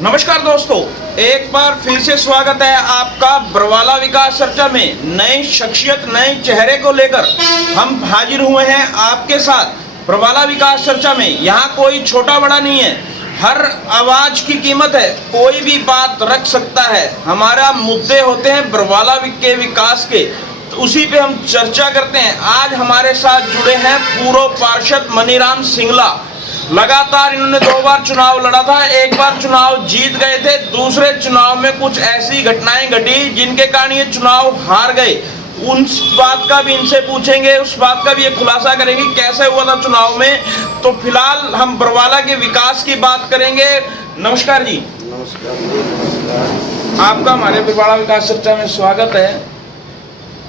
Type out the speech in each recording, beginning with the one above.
नमस्कार दोस्तों, एक बार फिर से स्वागत है आपका बरवाला विकास चर्चा में। नई शख्सियत, नए चेहरे को लेकर हम हाजिर हुए हैं आपके साथ बरवाला विकास चर्चा में। यहाँ कोई छोटा बड़ा नहीं है, हर आवाज की कीमत है, कोई भी बात रख सकता है। हमारा मुद्दे होते हैं बरवाला के विकास के, तो उसी पे हम चर्चा करते हैं। आज हमारे साथ जुड़े हैं पूर्व पार्षद मनीराम सिंगला। लगातार इन्होंने 2 बार चुनाव लड़ा था, एक बार चुनाव जीत गए थे, दूसरे चुनाव में कुछ ऐसी घटनाएं घटी जिनके कारण ये चुनाव हार गए। उस बात का भी इनसे पूछेंगे, उस बात का भी ये खुलासा करेंगे कैसे हुआ था चुनाव में। तो फिलहाल हम बरवाला के विकास की बात करेंगे। नमस्कार जी। नमस्कार। आपका हमारे बरवाला विकास चर्चा में स्वागत है।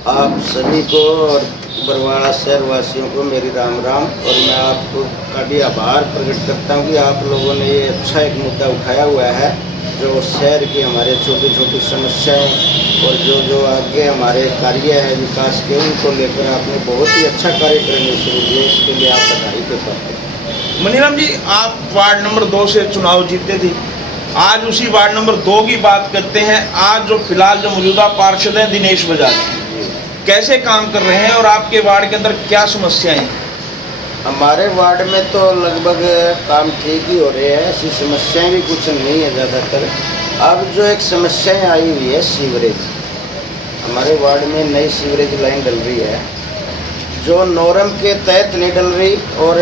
आप सभी को और बरवाड़ा शहर वासियों को मेरी राम राम। और मैं आपको का भी आभार प्रकट करता हूं कि आप लोगों ने ये अच्छा एक मुद्दा उठाया हुआ है, जो शहर की हमारे छोटी छोटी समस्याएं और जो आगे हमारे कार्य है विकास के, उनको लेकर आपने बहुत ही अच्छा कार्य करने शुरू किया। इसके लिए आप बधाई के पात्र हैं। मनीराम जी, आप वार्ड नंबर 2 से चुनाव जीते थे, आज उसी वार्ड नंबर 2 की बात करते हैं। आज जो फिलहाल जो मौजूदा पार्षद हैं दिनेश बजाज, कैसे काम कर रहे हैं और आपके वार्ड के अंदर क्या समस्याएं हैं? हमारे वार्ड में तो लगभग काम ठीक ही हो रहे हैं, ऐसी समस्याएं भी कुछ नहीं है ज़्यादातर। अब जो एक समस्याएं आई हुई है सीवरेज, हमारे वार्ड में नई सीवरेज लाइन डल रही है जो नॉर्म के तहत नहीं डल रही, और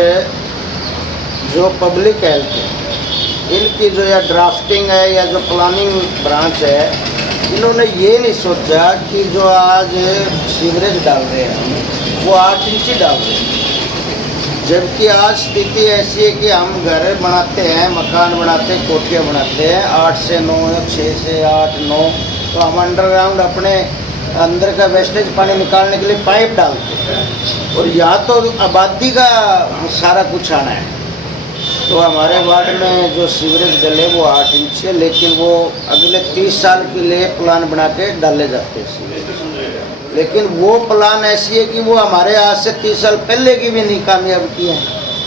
जो पब्लिक हेल्थ है इनकी जो या ड्राफ्टिंग है या जो प्लानिंग ब्रांच है, इन्होंने ये नहीं सोचा कि जो आज सीवरेज डाल रहे हैं हम वो 8 इंची डाल रहे हैं। जबकि आज स्थिति ऐसी है कि हम घर बनाते हैं, मकान बनाते हैं, कोठियाँ बनाते हैं 8 से 9, 6 से 8, 9, तो हम अंडरग्राउंड अपने अंदर का वेस्टेज पानी निकालने के लिए पाइप डालते हैं, और यहाँ तो आबादी का सारा कुछ आना है। तो हमारे वार्ड में जो सीवरेज डले वो 8 इंच है, लेकिन वो अगले 30 साल के लिए प्लान बना के डाले जाते हैं सीवरेज। लेकिन वो प्लान ऐसी है कि वो हमारे आज से 30 साल पहले की भी नहीं कामयाब की है।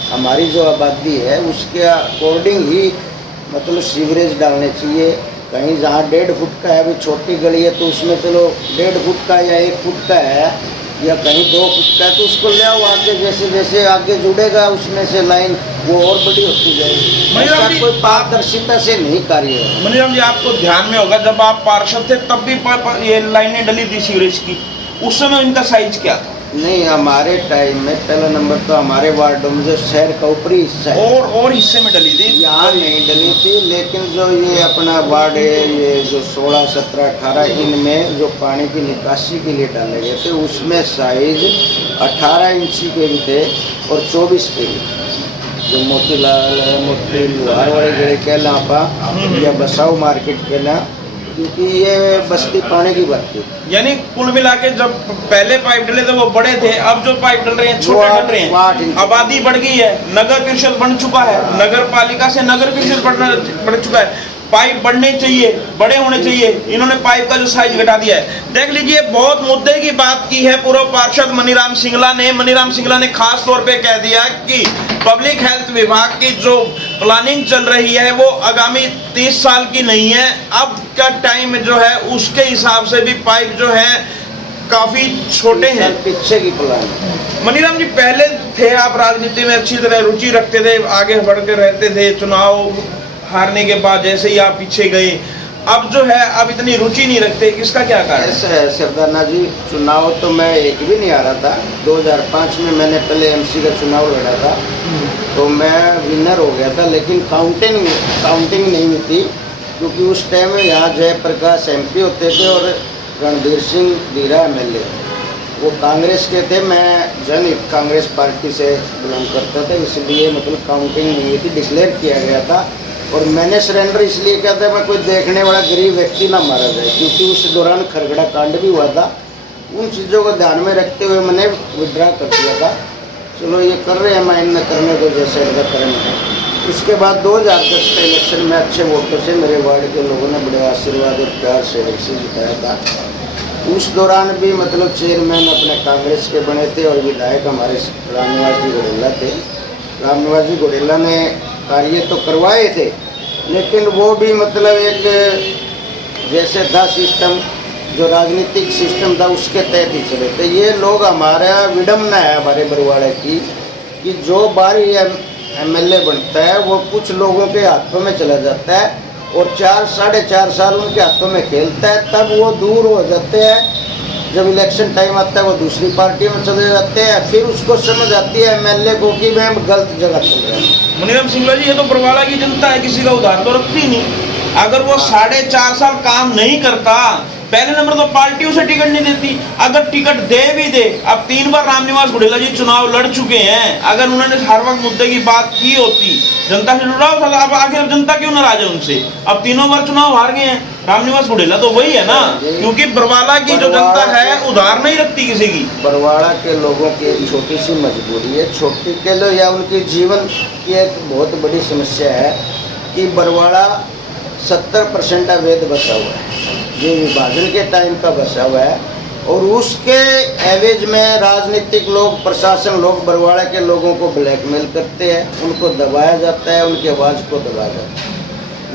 हमारी जो आबादी है उसके अकॉर्डिंग ही मतलब सीवरेज डालने चाहिए। कहीं जहाँ 1.5 फुट का है, अभी छोटी गली है तो उसमें चलो 1.5 फुट का या 1 फुट का है, या कहीं 2 फुट का है तो उसको ले आओ आगे, जैसे जैसे आगे जुड़ेगा उसमें से लाइन वो और बड़ी होती जाएगी। ऐसा कोई पारदर्शिता से नहीं कार्य है। मनीराम जी, आपको ध्यान में होगा जब आप पार्षद थे तब भी ये लाइनें डली थी सीवरेज की, उस समय इनका साइज क्या था? नहीं, हमारे टाइम में पहला नंबर तो हमारे वार्डों में जो शहर का ऊपरी हिस्सा है और हिस्से में डली थी, यहाँ नहीं डली थी। लेकिन जो ये अपना वार्ड है, ये जो 16, 17, 18 इनमें जो पानी की निकासी के लिए डाले गए थे उसमें साइज 18 इंची के भी थे और 24 के भी। जो मोतीलाल मोती लोहार वाले गए कहला आप या बसाऊ मार्केट कहला, क्योंकि ये बस्ती पानी की भरती है। यानी कुल मिला के जब पहले पाइप डले थे वो बड़े थे, अब जो पाइप डल रहे हैं छोटे डल रहे हैं। आबादी बढ़ गई है, नगर परिषद बन चुका है, नगर पालिका से नगर परिषद बढ़ चुका है, पाइप बढ़ने चाहिए, बड़े होने चाहिए, इन्होंने पाइप का जो साइज घटा दिया है। देख लीजिए, बहुत मुद्दे की बात की है पूर्व पार्षद मनीराम सिंगला ने। मनीराम सिंगला ने खास तौर पे कह दिया कि पब्लिक हेल्थ विभाग की जो प्लानिंग चल रही है वो आगामी 30 साल की नहीं है, अब का टाइम जो है उसके हिसाब से भी पाइप जो है काफी छोटे हैं, पीछे की प्लान। मनीराम जी, पहले थे आप राजनीति में अच्छी तरह रुचि रखते थे, आगे बढ़ते रहते थे, चुनाव हारने के बाद जैसे ही आप पीछे गए, अब जो है अब इतनी रुचि नहीं रखते, इसका क्या कारण? ऐसा है सरदारना जी, चुनाव तो मैं एक भी नहीं आ रहा था। 2005 में मैंने पहले एमसी का चुनाव लड़ा था तो मैं विनर हो गया था, लेकिन काउंटिंग नहीं हुई थी, क्योंकि उस टाइम यहाँ जयप्रकाश MP होते थे और रणधीर सिंह धीरा MLA, वो कांग्रेस के थे। मैं जनहित कांग्रेस पार्टी से बिलोंग करता था, इसलिए मतलब काउंटिंग नहीं हुई थी, डिक्लेयर किया गया था। और मैंने सरेंडर इसलिए किया था मैं कोई देखने वाला गरीब व्यक्ति ना मारा जाए, क्योंकि उस दौरान खरगड़ा कांड भी हुआ था। उन चीज़ों को ध्यान में रखते हुए मैंने विड्रा कर दिया था। चलो ये कर रहे हैं, मैं इन करने को जैसे इनका करना है। उसके बाद 2010 के इलेक्शन में अच्छे वोटों से मेरे वार्ड के लोगों ने बड़े आशीर्वाद और प्यार से इलेक्शन जिताया था। उस दौरान भी मतलब चेयरमैन अपने कांग्रेस के बने थे और विधायक हमारे रामनिवास जी घोड़ेला थे। रामनिवास जी घोड़ेला ने कार्य तो करवाए थे, लेकिन वो भी मतलब एक जैसे था सिस्टम, जो राजनीतिक सिस्टम था उसके तहत ही चले थे। ये लोग, हमारा विडम्बना है हमारे बरवाड़े की कि जो बारी एमएलए बनता है वो कुछ लोगों के हाथों में चला जाता है और 4-4.5 साल उनके हाथों में खेलता है, तब वो दूर हो जाते हैं। जब इलेक्शन टाइम आता है वो दूसरी पार्टी में चले जाते हैं, फिर उसको समझ आती है एमएलए को कि मैं गलत जगह चल रहा हूँ। मुनीराम सिंगला जी, ये तो बरवाला की जनता है, किसी का उधार तो रखती नहीं। अगर वो 4.5 साल काम नहीं करता, पहले नंबर तो पार्टी उसे टिकट नहीं देती। अगर टिकट दे भी दे, अब 3 बार रामनिवास गुडेला जी चुनाव लड़ चुके हैं, अगर उन्होंने हर वक्त मुद्दे की बात की होती, जनता से जुड़ा होता, अब आखिर जनता क्यों नाराज है उनसे? अब 3 बार चुनाव हार गए हैं रामनिवास गुडेला, तो वही है ना, क्योंकि बरवाला की जो जनता है उधार नहीं रखती किसी की। बरवाड़ा के लोगों की एक छोटी सी मजबूरी है, छोटी के लो या उनकी जीवन की एक बहुत बड़ी समस्या है कि बरवाड़ा 70% अवैध बसा हुआ है, ये विभाजन के टाइम का बसा हुआ है, और उसके एवज में राजनीतिक लोग, प्रशासन लोग बरवाड़ा के लोगों को ब्लैकमेल करते हैं, उनको दबाया जाता है, उनकी आवाज़ को दबाया जाता है।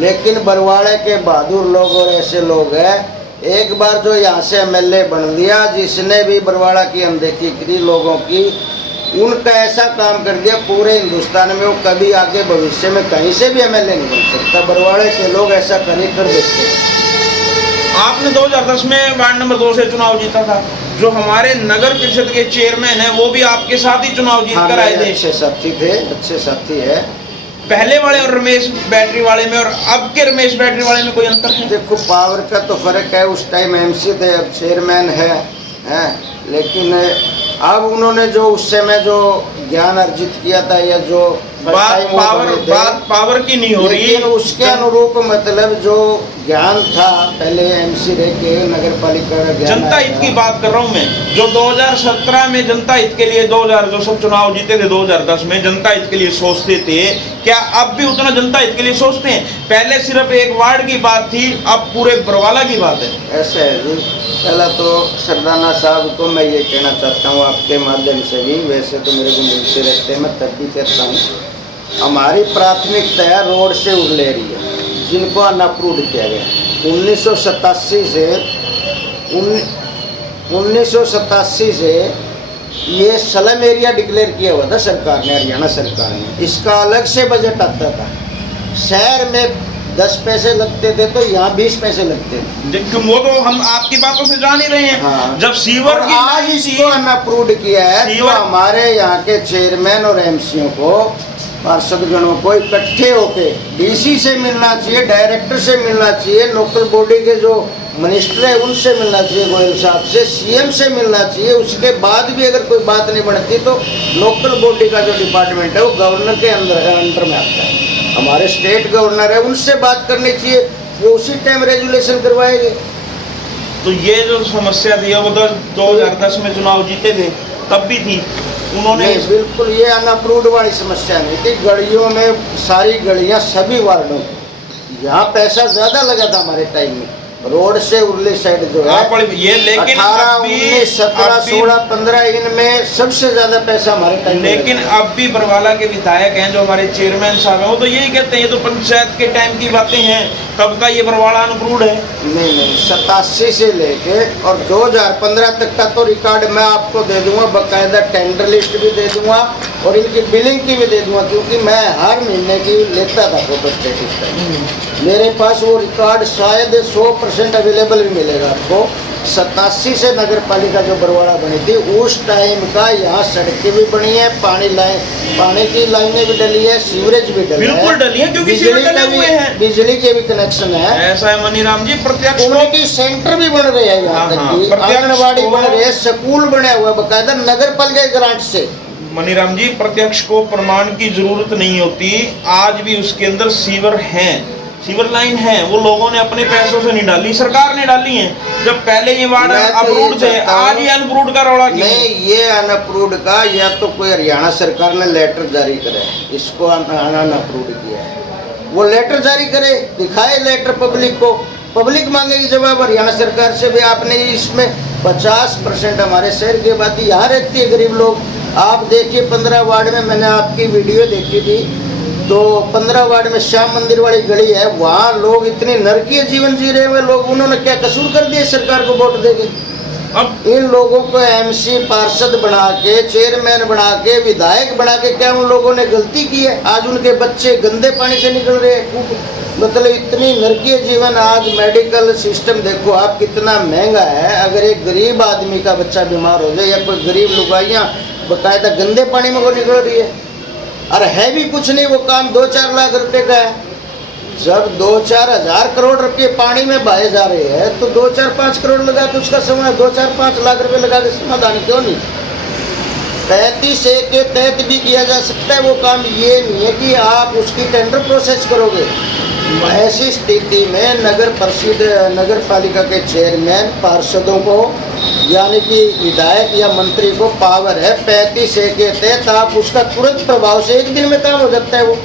लेकिन बरवाड़े के बहादुर लोग और ऐसे लोग हैं, एक बार जो यहाँ से एमएलए बन लिया, जिसने भी बरवाड़ा की अनदेखी करी लोगों की, उनका ऐसा काम कर दिया पूरे हिंदुस्तान में, वो कभी आगे भविष्य में कहीं से भी एमएलए नहीं बन सकता। बरवाड़े के लोग ऐसा कर देते हैं। आपने 2010 में वार्ड नंबर 2 से चुनाव जीता था, जो हमारे नगर परिषद के चेयरमैन है वो भी आपके साथ ही चुनाव जीत कर आए थे। अच्छे साथी थे, अच्छे साथी है। पहले वाले और रमेश बैटरी वाले में और अब के रमेश बैटरी वाले में कोई अंतर है? देखो, पावर का तो फर्क है, उस टाइम एमसी थे, अब चेयरमैन है, लेकिन अब उन्होंने जो उस समय जो ज्ञान अर्जित किया था या जो बात पावर की नहीं हो रही, लेकिन उसके अनुरूप मतलब जो ज्ञान था पहले एमसी रह के नगर पालिका का ज्ञान, जनता हित की बात कर रहा हूँ मैं, जो 2017 में जनता हित के लिए 2000 जो सब चुनाव जीते थे 2010 में जनता हित के लिए सोचते थे, क्या अब भी उतना जनता हित के लिए सोचते हैं? पहले सिर्फ एक वार्ड की बात थी, अब पूरे बरवाला की बात है। ऐसा है जी। पहला तो सरदाना साहब को मैं ये कहना चाहता हूँ आपके माध्यम से भी, वैसे तो मेरे को मिलते रहते हैं, मैं तब भी कहता हूँ, हमारी प्राथमिकता है रोड से उरले एरिया जिनको अनअप्रूव्ड किया गया 1987 से ये स्लम एरिया डिक्लेयर किया हुआ था सरकार ने, हरियाणा सरकार ने। इसका अलग से बजट आता था, शहर में 10 पैसे लगते थे तो यहाँ 20 पैसे लगते थे। वो तो हम आपकी बातों से जान ही रहे हैं। हाँ। जब सीवर की आज इसको अनअप्रूव्ड किया है, तो हमारे यहाँ के चेयरमैन और एमसीओ को, पार्षदगणों को इकट्ठे होके डीसी से मिलना चाहिए, डायरेक्टर से मिलना चाहिए, लोकल बॉडी के जो मिनिस्टर है उनसे मिलना चाहिए, गोयल साहब से, सीएम से मिलना चाहिए। उसके बाद भी अगर कोई बात नहीं बनती तो लोकल बॉडी का जो डिपार्टमेंट है वो गवर्नर के अंडर में आता है, हमारे स्टेट गवर्नर है, उनसे बात करनी चाहिए, वो उसी टाइम रेजुलेशन करवाएंगे। तो ये जो समस्या थी वो 2010 में चुनाव जीते थे तब भी थी, उन्होंने बिल्कुल ये अनअप्रूव्ड वाली समस्या नहीं थी। गलियों में सारी गलियां सभी वार्डों, यहाँ पैसा ज्यादा लगा था हमारे टाइम में, रोड से उरली साइड जो है ये, लेकिन 18, 19, 17, 16, 15 इनमें सबसे ज्यादा पैसा हमारे टाइम। लेकिन अब भी बरवाला के विधायक हैं जो हमारे चेयरमैन साहब हैं, वो तो यही कहते हैं ये तो पंचायत के टाइम की बातें हैं, कब का ये बरवाला अनअप्रूव्ड है। नहीं, 87 से लेके और 2015 तक का तो रिकॉर्ड मैं आपको दे दूंगा, बाकायदा टेंडर लिस्ट भी दे दूंगा और इनकी बिलिंग की भी दे दूंगा, क्योंकि मैं हर महीने की लेता था फोटो स्टेट। मेरे पास वो रिकॉर्ड शायद 100% अवेलेबल भी मिलेगा आपको। 87 से नगर पालिका जो बरवाड़ा बनी थी उस टाइम का, यहाँ सड़कें भी बनी है, पानी की लाइनें भी डली है, सीवरेज भी डली है, बिल्कुल डली है, क्योंकि बिजली के भी कनेक्शन है। ऐसा है मनीराम जी, प्रत्यक्ष कम्युनिटी सेंटर भी बन रहे हैं, यहाँ तक कि आंगनबाड़ी बन रही है, स्कूल बने हुए बकायदा नगर पालिका ग्रांट से। मनीराम जी, प्रत्यक्ष को प्रमाण की जरूरत नहीं होती, आज भी उसके अंदर सीवर हैं, सीवर लाइन है, वो लोगों ने अपने पैसों से नहीं डाली, सरकार ने डाली है। जब पहले ये वार्ड अप्रूव्ड थे, आज ये अनअप्रूव्ड का रौला क्यों? नहीं, ये अनअप्रूव्ड का या तो कोई हरियाणा सरकार ने लेटर जारी करे, इसको अनअप्रूव्ड किया है, वो लेटर जारी करे, दिखाए लेटर पब्लिक को, पब्लिक मांगेगी जवाब हरियाणा सरकार से भी। आपने इसमें 50% हमारे शहर की आबादी यहाँ रहती है, गरीब लोग। आप देखिए 15 वार्ड में मैंने आपकी वीडियो देखी थी, तो 15 वार्ड में श्याम मंदिर वाली गली है, वहाँ लोग इतने नरकीय जीवन जी रहे हुए लोग, उन्होंने क्या कसूर कर दिया सरकार को वोट देके? अब इन लोगों को एमसी पार्षद बना के, चेयरमैन बना के, विधायक बना के क्या उन लोगों ने गलती की है? आज उनके बच्चे गंदे पानी से निकल रहे हैं, मतलब इतनी नरकीय जीवन। आज मेडिकल सिस्टम देखो आप कितना महंगा है। अगर एक गरीब आदमी का बच्चा बीमार हो जाए या कोई गरीब लुगाइयाँ बकायदा गंदे पानी में वो निकल रही है, और है भी कुछ नहीं, वो काम 2-4 लाख रुपए का है। जब 2-4 हजार करोड़ रुपए पानी में बहाए जा रहे हैं तो 2-4-5 करोड़ लगा के उसका समय 2-4-5 लाख रुपए लगा के समाधान क्यों नहीं? 35A के तहत भी किया जा सकता है वो काम। ये नहीं है कि आप उसकी टेंडर प्रोसेस करोगे। ऐसी स्थिति में नगर पालिका के चेयरमैन पार्षदों को यानी कि विधायक या मंत्री को पावर है 35A के तहत, आप उसका तुरंत प्रभाव से 1 दिन में काम हो जाता है वो।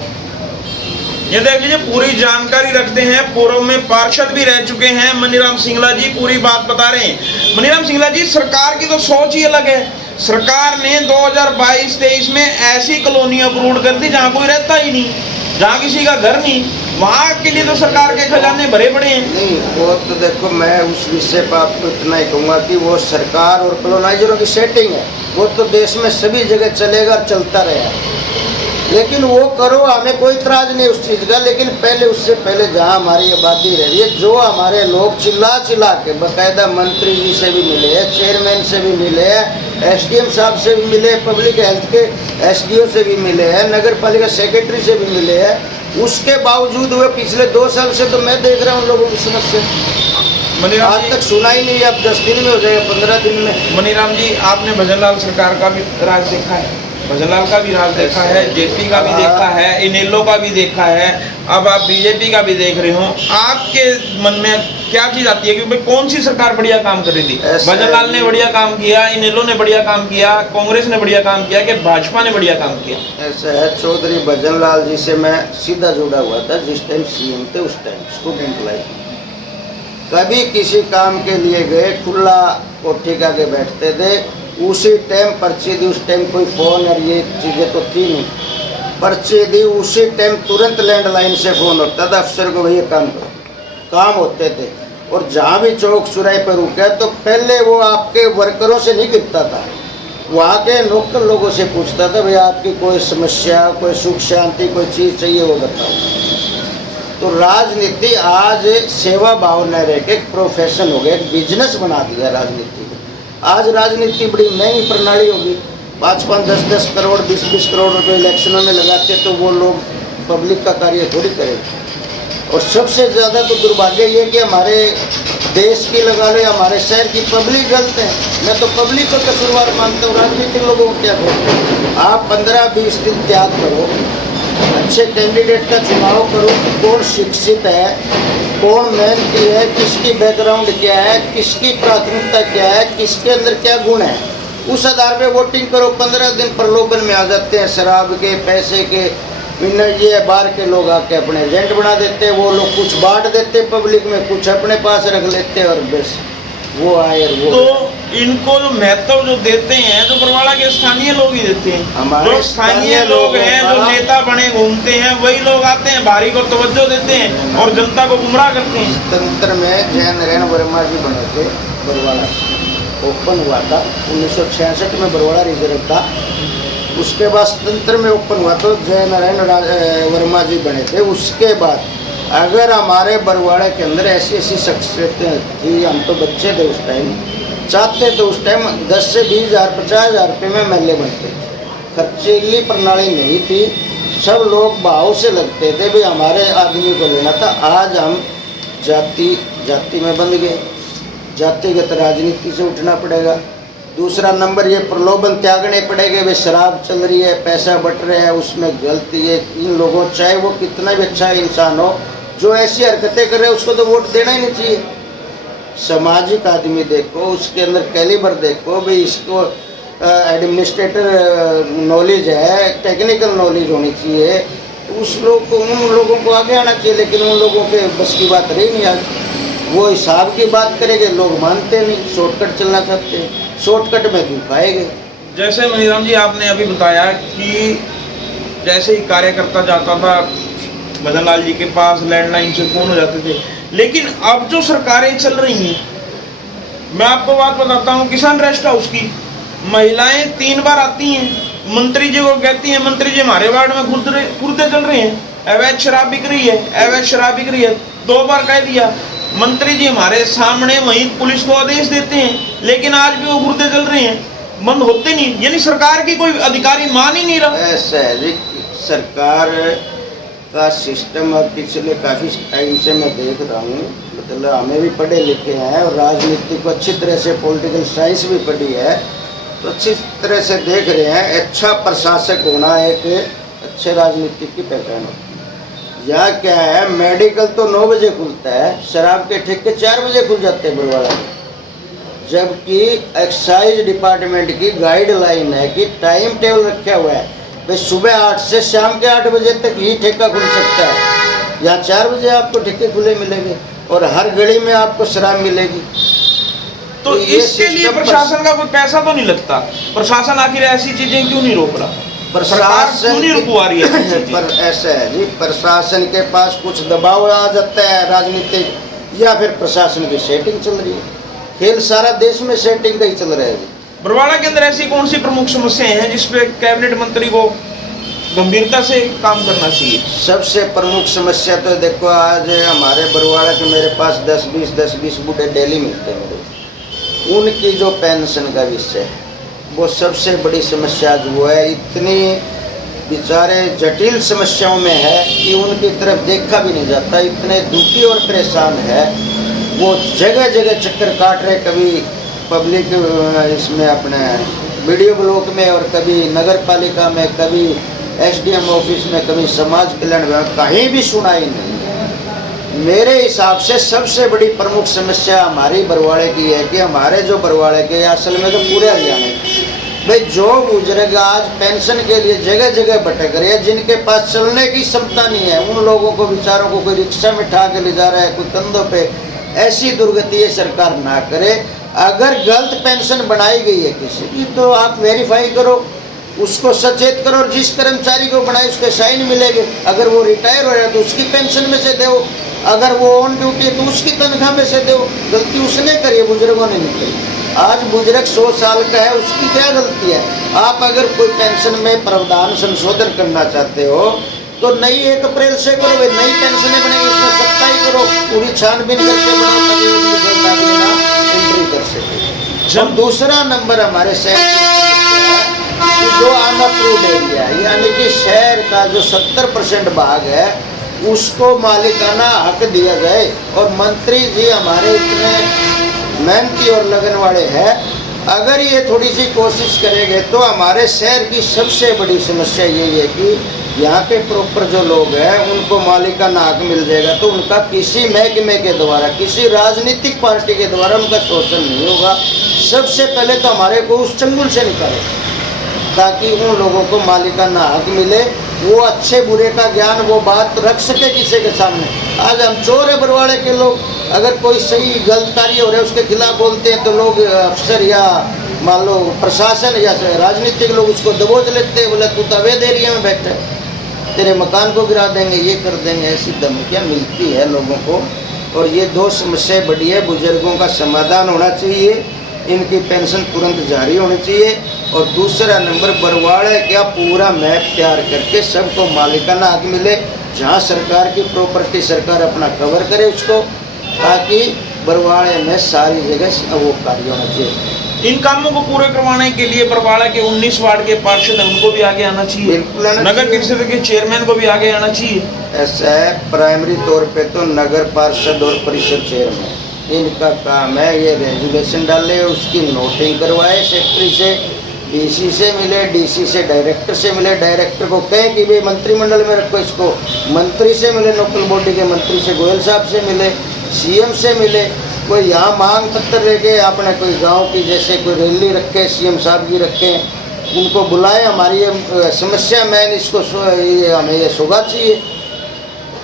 ये देख लीजिए, पूरी जानकारी रखते हैं, पूर्व में पार्षद भी रह चुके हैं मनीराम सिंगला जी, पूरी बात बता रहे हैं। मनीराम सिंगला जी, सरकार की तो सोच ही अलग है। सरकार ने 2022-23 में ऐसी कॉलोनी अप्रूव कर दी जहाँ कोई रहता ही नहीं, जहाँ किसी का घर नहीं, वहाँ के लिए तो सरकार के खजाने भरे पड़े हैं। नहीं, वो तो देखो, मैं उस विषय पर आपको इतना ही कहूँगा कि वो सरकार और कॉलोनाइजरों की सेटिंग है, वो तो देश में सभी जगह चलेगा और चलता रहेगा। लेकिन वो करो, हमें कोई इतराज नहीं उस चीज़ का। लेकिन पहले, उससे पहले जहाँ हमारी आबादी रह रही है, जो हमारे लोग चिल्ला के बाकायदा मंत्री जी से भी मिले हैं, चेयरमैन से भी मिले हैं, SDM साहब से भी मिले, पब्लिक हेल्थ के SDO से भी मिले हैं, नगर पालिका सेक्रेटरी से भी मिले हैं, उसके बावजूद हुए पिछले 2 साल से तो मैं देख रहा हूँ लोगों की समस्या आज तक सुना ही नहीं। अब 10 दिन में हो जाएगा, 15 दिन में। मनीराम जी, आपने भजनलाल सरकार का भी राज देखा है, भजनलाल का भी राज देखा है, JP का भी देखा है, इनेलो का भी देखा है, अब आप BJP का भी देख रहे हो। आपके मन में क्या चीज आती है कि भाई कौन सी सरकार बढ़िया काम कर रही थी? भजनलाल ने बढ़िया काम किया, इनेलो ने बढ़िया काम किया, कांग्रेस ने बढ़िया काम किया कि भाजपा ने बढ़िया काम किया? ऐसा है, चौधरी भजनलाल जी से मैं सीधा जुड़ा हुआ था जिस टाइम CM थे, उस टाइम स्टूडेंट लाइफ। कभी किसी काम के लिए गए, खुला कोठी का के बैठते थे, उसी टाइम पर्ची दी। उस टाइम कोई फ़ोन और ये चीज़ें तो थी नहीं, पर्ची दी उसी टाइम तुरंत लैंडलाइन से फ़ोन होता था अफसर को, भैया काम करो, काम होते थे। और जहाँ भी चौक चौराहे पर रुके तो पहले वो आपके वर्करों से नहीं गिरता था, वहाँ के लोकल लोगों से पूछता था, भैया आपकी कोई समस्या, कोई सुख शांति, कोई चीज़ चाहिए वो बताओ। तो राजनीति आज सेवा भाव न रह के एक प्रोफेशन हो गया, एक बिजनेस बना दिया राजनीति को। आज राजनीति बड़ी महंगी प्रणाली होगी, 5-5, 10-10 करोड़, 20-20 करोड़ रुपए इलेक्शनों में लगाते तो वो लोग पब्लिक का कार्य थोड़ी करेंगे। और सबसे ज़्यादा तो दुर्भाग्य ये कि हमारे देश की लगा लो या हमारे शहर की पब्लिक गलत है। मैं तो पब्लिक को कसूरवार मानता हूँ, राजनीतिक लोगों को क्या करो। आप 15-20 दिन त्याग करो, अच्छे कैंडिडेट का चुनाव करो, कौन शिक्षित है, कौन मेहनती है, किसकी बैकग्राउंड क्या है, किसकी प्राथमिकता क्या है, किसके अंदर क्या गुण है, उस आधार पे वोटिंग करो। 15 दिन प्रलोभन में आ जाते हैं शराब के, पैसे के, ये बाहर के लोग आके अपने एजेंट बना देते हैं। वो लोग कुछ बांट देते हैं पब्लिक में, कुछ अपने पास रख लेते हैं और बस वो आए और वो। तो इनको जो महत्व जो देते हैं, जो बरवाड़ा के स्थानीय लोग ही देते हैं। जो स्थानीय लोग हैं, जो नेता बने घूमते हैं, वही लोग आते हैं, भारी को तवज्जो देते हैं और जनता को गुमराह करते हैं। तंत्र में जय नारायण वर्मा जी बने थे, बरवाड़ा ओपन हुआ था 1966 में, बरवाड़ा रिजर्व था। उसके बाद तंत्र में ओपन हुआ तो जय नारायण वर्मा जी बने थे। उसके बाद अगर हमारे बरवाड़ा के अंदर ऐसी ऐसी शख्सियतें थी, हम तो बच्चे थे उस टाइम, चाहते तो उस टाइम 10 से 20 हज़ार 50 हज़ार रुपये में महल्ले बनते थे। खर्चीली प्रणाली नहीं थी, सब लोग भाव से लगते थे, भाई हमारे आदमी को लेना था। आज हम जाति में बंध गए, जातिगत राजनीति से उठना पड़ेगा। दूसरा नंबर ये प्रलोभन त्यागने पड़ेंगे, भाई शराब चल रही है, पैसा बट रहा है, उसमें गलती है। इन लोगों, चाहे वो कितना भी अच्छा इंसान हो, जो ऐसी हरकतें कर रहे हैं उसको तो वोट देना ही नहीं चाहिए। सामाजिक आदमी देखो, उसके अंदर कैलिबर देखो, भाई इसको एडमिनिस्ट्रेटर नॉलेज है, टेक्निकल नॉलेज होनी चाहिए, तो उन लोगों को आगे आना चाहिए। लेकिन उन लोगों के बस की बात रही नहीं। आज वो हिसाब की बात करेंगे, लोग मानते नहीं, शॉर्टकट चलना चाहते हैं, शॉर्टकट में धूप आएंगे। जैसे मनीराम जी आपने अभी बताया कि जैसे ही कार्यकर्ता जाता था मदन लाल जी के पास, लैंडलाइन से फोन हो जाते थे। लेकिन अब जो सरकारें चल रही हैं, मैं आपको बात बताता हूँ, किसान रेस्ट हाउस की महिलाएं 3 बार आती हैं, मंत्री जी को कहती हैं, मंत्री जी हमारे वार्ड में घूरते चल रहे हैं, अवैध शराब बिक रही है, अवैध शराब बिक रही है। 2 बार कह दिया, मंत्री जी हमारे सामने वहीं पुलिस को आदेश देते हैं, लेकिन आज भी वो घूरते चल रहे हैं, बंद होते नहीं। यानी सरकार की कोई अधिकारी मान ही नहीं रहा। ऐसा है जी, सरकार का सिस्टम अब पिछले काफ़ी टाइम से मैं देख रहा हूँ, मतलब हमें भी पढ़े लिखे हैं और राजनीति को अच्छी तरह से, पॉलिटिकल साइंस भी पढ़ी है, तो अच्छी तरह से देख रहे हैं। अच्छा प्रशासक होना एक अच्छे राजनीतिक की पहचान होती है। यहाँ क्या है, मेडिकल तो 9 बजे खुलता है, शराब के ठेके 4 बजे खुल जाते हैं बरवाड़ा में, जबकि एक्साइज डिपार्टमेंट की गाइडलाइन है कि टाइम टेबल रखा हुआ है भाई सुबह 8 से शाम के 8 बजे तक ही ठेका खुल सकता है। यहाँ 4 बजे आपको ठेके खुले मिलेंगे और हर गली में आपको शराब मिलेगी। तो इसके लिए प्रशासन का कोई पैसा तो नहीं लगता? प्रशासन आखिर ऐसी चीजें क्यों नहीं रोक रहा? प्रशासन क्यों नहीं रुकवा रही है? पर ऐसा है जी, प्रशासन के पास कुछ दबाव आ जाता है राजनीतिक, या फिर प्रशासन की सेटिंग चल रही है। खेल सारा देश में सेटिंग का ही चल रहा है। बरवाड़ा के अंदर ऐसी कौन सी प्रमुख समस्याएं हैं जिसपे कैबिनेट मंत्री को गंभीरता से काम करना चाहिए? सबसे प्रमुख समस्या तो देखो, आज हमारे बरवाड़ा के मेरे पास 10-20 बूढ़े डेली मिलते हैं मेरे, उनकी जो पेंशन का विषय है वो सबसे बड़ी समस्या जो है, इतनी बेचारे जटिल समस्याओं में है कि उनकी तरफ देखा भी नहीं जाता, इतने दुखी और परेशान है। वो जगह जगह चक्कर काट रहे, कभी पब्लिक इसमें अपने वीडियो ब्लॉक में, और कभी नगर पालिका में, कभी एसडीएम ऑफिस में, कभी समाज कल्याण विभाग, कहीं भी सुनाई नहीं। मेरे हिसाब से सबसे बड़ी प्रमुख समस्या हमारी बरवाड़े की है कि हमारे जो बरवाड़े के, असल में तो पूरे हरियाणा भाई, जो बुजुर्ग आज पेंशन के लिए जगह जगह भटक रहे हैं, जिनके पास चलने की क्षमता नहीं है, उन लोगों को बेचारों को कोई रिक्शा में उठा के ले जा रहा है, कोई कंधों पे, ऐसी दुर्गति ये सरकार ना करे। अगर गलत पेंशन बनाई गई है किसी की, तो आप वेरीफाई करो, उसको सचेत करो, और जिस कर्मचारी को बनाए उसके साइन मिलेंगे। अगर वो रिटायर हो रहा है तो उसकी पेंशन में से दो, अगर वो ऑन ड्यूटी है तो उसकी तनख्वाह में से दो। गलती उसने करी है, बुजुर्गों ने नहीं करी। आज बुजुर्ग 100 साल का है, उसकी क्या गलती है? आप अगर कोई पेंशन में प्रावधान संशोधन करना चाहते हो तो नई 1 अप्रैल से करो, भाई नई पेंशनें बनेंगी, उसमें सख्ताई करो, पूरी छानबीन करके बनाओ ताकि एंट्री कर सके। जब दूसरा नंबर हमारे शहर की जो अनअप्रूव्ड एरिया है, यानी कि शहर का जो 70% भाग है उसको मालिकाना हक दिया जाए। और मंत्री जी हमारे इतने मेहनती और लगन वाले हैं, अगर ये थोड़ी सी कोशिश करेंगे तो हमारे शहर की सबसे बड़ी समस्या यही है कि यहाँ के प्रॉपर जो लोग हैं उनको मालिकाना हक मिल जाएगा, तो उनका किसी महकमे के द्वारा, किसी राजनीतिक पार्टी के द्वारा उनका शोषण नहीं होगा। सबसे पहले तो हमारे को उस चंगुल से निकाले ताकि उन लोगों को मालिकाना हक मिले, वो अच्छे बुरे का ज्ञान वो बात रख सके किसी के सामने। आज हम चोर है बरवाड़े के लोग, अगर कोई सही गलत कार्य हो रहा है उसके खिलाफ बोलते हैं तो लोग, अफसर या मान लो प्रशासन या राजनीतिक लोग उसको दबोच लेते हैं, बोले तू तो अवैध एरिया में बैठा है, तेरे मकान को गिरा देंगे, ये कर देंगे। ऐसी धमकियाँ मिलती है लोगों को। और ये 2 समस्याएं बड़ी है, बुजुर्गों का समाधान होना चाहिए, इनकी पेंशन तुरंत जारी होनी चाहिए। और दूसरा नंबर, बरवाड़े का पूरा मैप तैयार करके सबको मालिकाना हक मिले, जहाँ सरकार की प्रॉपर्टी सरकार अपना कवर करे उसको, ताकि बरवाड़े में सारी जगह वो कार्य होना चाहिए। इन कामों को पूरे करवाने के लिए बरवाड़ा के 19 वार्ड के पार्षद हैं, उनको भी आगे आना चाहिए। बिल्कुल आना नगर परिषद के चेयरमैन को भी आगे आना चाहिए। ऐसा है, प्राइमरी तौर पे तो नगर पार्षद और परिषद चेयरमैन, इनका काम है ये रेजुलेशन डाले, उसकी नोटिंग करवाए, सेक्रेटरी से, डीसी से मिले, डीसी से डायरेक्टर से मिले, डायरेक्टर को कहें कि भाई मंत्रिमंडल में रखो इसको, मंत्री से मिले, लोकल बॉडी के मंत्री से, गोयल साहब से मिले, सीएम से मिले। कोई यहाँ मांग पत्र लेके अपने कोई गांव की जैसे कोई रैली रखे, सीएम साहब की रखें, उनको बुलाएं, हमारी ये समस्या, मैं इसको हमें ये सौगात चाहिए।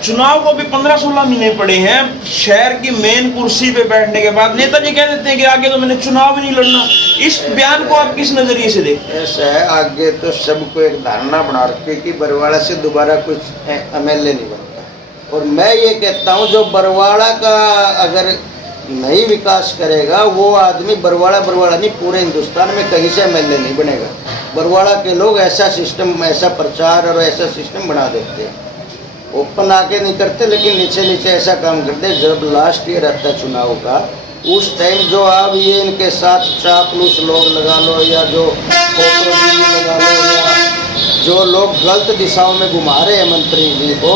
चुनाव को भी 15-16 महीने पड़े हैं। शहर की मेन कुर्सी पे बैठने के बाद नेताजी कह देते हैं कि आगे तो मैंने चुनाव ही नहीं लड़ना। इस बयान को आप किस नजरिए से देखते हैं? ऐसा है, आगे तो सबको एक धारणा बना रखी कि बरवाड़ा से दोबारा कुछ एमएलए नहीं बनता। और मैं ये कहता हूँ जो बरवाड़ा का अगर नहीं विकास करेगा वो आदमी बरवाड़ा नहीं पूरे हिंदुस्तान में कहीं से एमएलए नहीं बनेगा। बरवाड़ा के लोग ऐसा सिस्टम, ऐसा प्रचार और ऐसा सिस्टम बना देते हैं, ओपन आके नहीं करते लेकिन नीचे नीचे ऐसा काम करते। जब लास्ट ईयर आता चुनाव का उस टाइम जो अब ये इनके साथ चापलूस लोग लगा लो या जो फोटो लगा लो या जो लोग गलत दिशाओं में घुमा रहे हैं मंत्री जी को,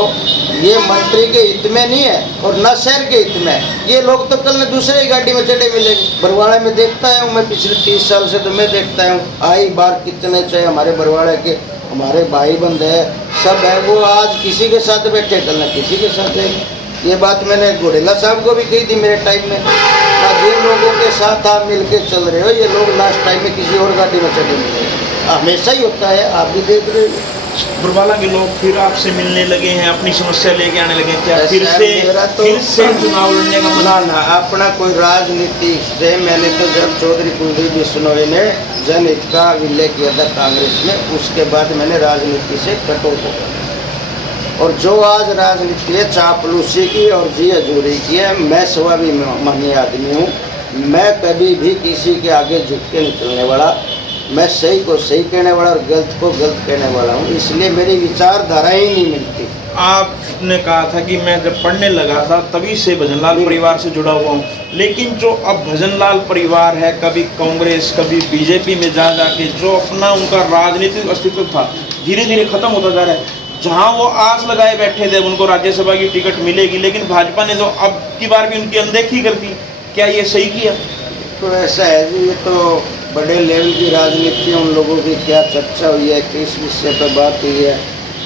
ये मंत्री के हित में नहीं है और न शहर के हित में। ये लोग तो कल दूसरे ही गाड़ी में चढ़े मिलेंगे। बरवाड़ा में देखता हूँ मैं, पिछले 30 साल से तो मैं देखता हूँ आई बार कितने चाहे हमारे बरवाड़ा के हमारे भाई बंद है सब है, वो आज किसी के साथ बैठे कल न किसी के साथ है। ये बात मैंने घोड़ेला साहब को भी कही थी मेरे टाइम में। जिन लोगों के साथ आप मिलके चल रहे हो ये लोग लास्ट टाइम में किसी और गाड़ी में चढ़े मिले, हमेशा ही होता है, आप भी देख रहे हो। बरवाला के लोग फिर आपसे मिलने लगे हैं, अपनी समस्या लेके आने लगे, क्या फिर से चुनाव लड़ने का ना अपना कोई राजनीति से मैंने तो जब चौधरी कुलदीप बिश्नोई ने जनहित का विलय किया था कांग्रेस में, उसके बाद मैंने राजनीति से कटौत हो गया। और जो आज राजनीति है चापलूसी की और जी हजूरी की है, मैं स्वाभिमानी आदमी हूँ। मैं कभी भी किसी के आगे झुक के नहीं चलने वाला, मैं सही को सही कहने वाला और गलत को गलत कहने वाला हूँ, इसलिए मेरी विचारधारा ही नहीं मिलती। आपने कहा था कि मैं जब पढ़ने लगा था तभी से भजनलाल परिवार से जुड़ा हुआ हूँ, लेकिन जो अब भजनलाल परिवार है कभी कांग्रेस कभी बीजेपी में जा जाके जो अपना उनका राजनीतिक अस्तित्व था धीरे धीरे खत्म होता जा रहा है। जहाँ वो आस लगाए बैठे थे उनको राज्यसभा की टिकट मिलेगी, लेकिन भाजपा ने तो अब की बार भी उनकी अनदेखी कर दी। क्या ये सही किया? तो ऐसा है जी, ये तो बड़े लेवल की राजनीति, उन लोगों की क्या चर्चा हुई है, किस विषय पर बात हुई है,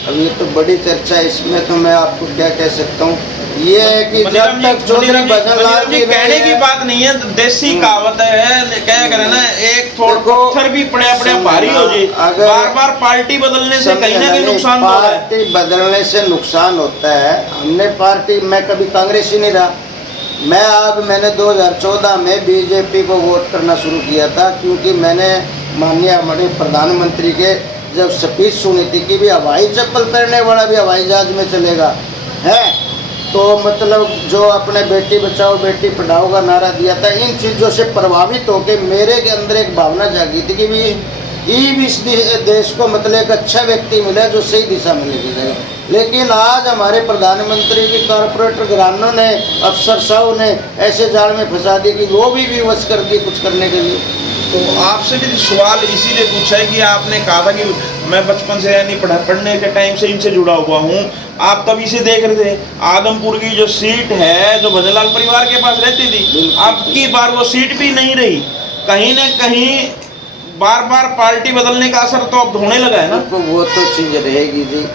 अब ये तो बड़ी चर्चा है, इसमें तो मैं आपको क्या कह सकता हूँ। ये है कि जब तक चौधरी भजनलाल जी कहने की बात नहीं है, देसी कहावत है, क्या करे ना, एक थोड़ा पत्थर भी पड़े भारी हो जाए, बार बार पार्टी बदलने से कहीं ना कहीं नुकसान होता है। पार्टी बदलने से नुकसान होता है। हमने पार्टी, मैं कभी कांग्रेस ही नहीं रहा, मैंने 2014 में बीजेपी को वोट करना शुरू किया था, क्योंकि मैंने माननीय हमारे प्रधानमंत्री के जब स्पीच सुनी थी कि भी हवाई चप्पल पहनने वाला भी हवाई जहाज में चलेगा है, तो मतलब जो अपने बेटी बचाओ बेटी पढ़ाओ का नारा दिया था, इन चीज़ों से प्रभावित होकर मेरे के अंदर एक भावना जागी थी कि भी इस देश को मतलब एक अच्छा व्यक्ति मिला जो सही दिशा में लेके जाए। लेकिन आज हमारे प्रधानमंत्री की कॉरपोरेटर घरानों ने, अफसर साहब ने ऐसे जाल में फंसा दिए कि वो भी विवश कर दिए कुछ करने के लिए। तो आपसे भी सवाल इसीलिए पूछा है कि आपने कहा था कि मैं बचपन से यानी पढ़ने के टाइम से इनसे जुड़ा हुआ हूँ, आप तभी से देख रहे थे आदमपुर की जो सीट है जो भजनलाल परिवार के पास रहती थी, अब की बार वो सीट भी नहीं रही। कहीं न कहीं बार बार पार्टी बदलने का असर तो अब होने लगा है ना। तो वो तो चीज़ रहेगी जी।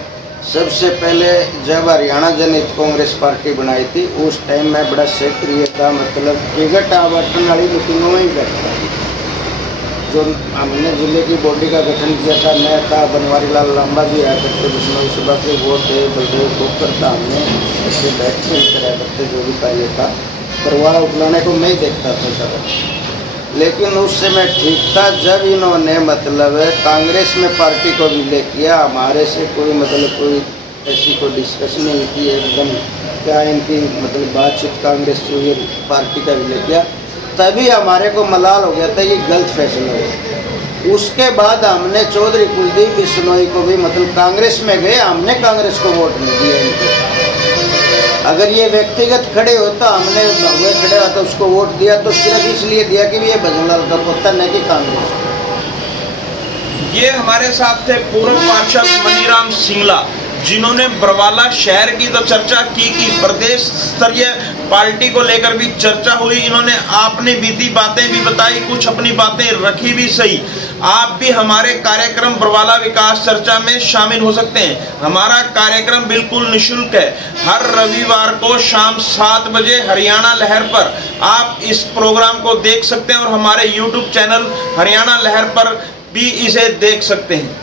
सबसे पहले जब हरियाणा जनहित कांग्रेस पार्टी बनाई थी उस टाइम मैं बड़ा सक्रिय था, मतलब टिकट आवंटन वाली मीटिंगों में ही बैठता। जो हमने जिले की बॉडी का गठन किया था, मैं था, बनवारी लाल लांबा जी आया करते, बिश्नोई सभा के वो थे, बलदेव खोकर था, हमने ऐसे बैठ के कराया करते जो भी कार्य था। बरवाड़ा उपलाने को मैं ही देखता था सर, लेकिन उस समय ठीक था जब इन्होंने मतलब कांग्रेस में पार्टी को विलय किया। हमारे से कोई मतलब कोई ऐसी कोई डिस्कशन नहीं की, एकदम क्या इनकी मतलब बातचीत कांग्रेस से हुई, पार्टी का विलय किया, तभी हमारे को मलाल हो गया था ये गलत फैसला हो। उसके बाद हमने चौधरी कुलदीप बिश्नोई को भी मतलब कांग्रेस में गए, हमने कांग्रेस को वोट नहीं दिया इनको। अगर ये व्यक्तिगत खड़े होता, हमने वे खड़े होता उसको वोट दिया तो सिर्फ इसलिए दिया कि ये भजनलाल का पुत्र नहीं कि कांग्रेस। ये हमारे साथ थे पूर्व पार्षद मनीराम सिंगला, जिन्होंने बरवाला शहर की तो चर्चा की प्रदेश स्तरीय पार्टी को लेकर भी चर्चा हुई। इन्होंने आपने बीती बातें भी बताई, कुछ अपनी बातें रखी भी सही। आप भी हमारे कार्यक्रम बरवाला विकास चर्चा में शामिल हो सकते हैं। हमारा कार्यक्रम बिल्कुल निःशुल्क है। हर रविवार को शाम 7 बजे हरियाणा लहर पर आप इस प्रोग्राम को देख सकते हैं और हमारे YouTube चैनल हरियाणा लहर पर भी इसे देख सकते हैं।